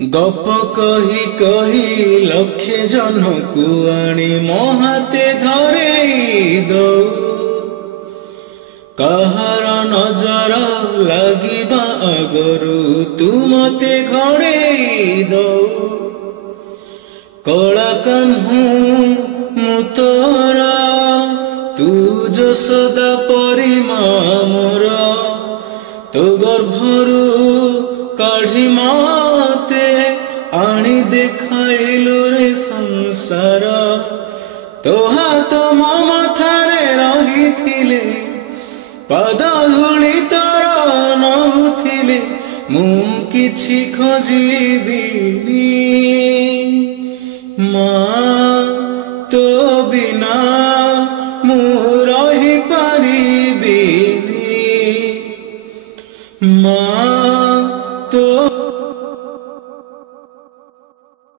गप कही कही लक्षे जन को आनी महाते धरे दौ कहार नजर लागिबा आगरु तू मते घड़े दौ कला कान्हू मु तोरा तू जसोदा परिमा मोर तो गर्भरू काढ़ी माते आनी देखाइलु रे संसार तो हाथ मो मथारे रही थिले पाद धूली तोर नहुथिले मु किछि खोजिबिनी माँ तो बिना मु रही पारिबिनी माँ तो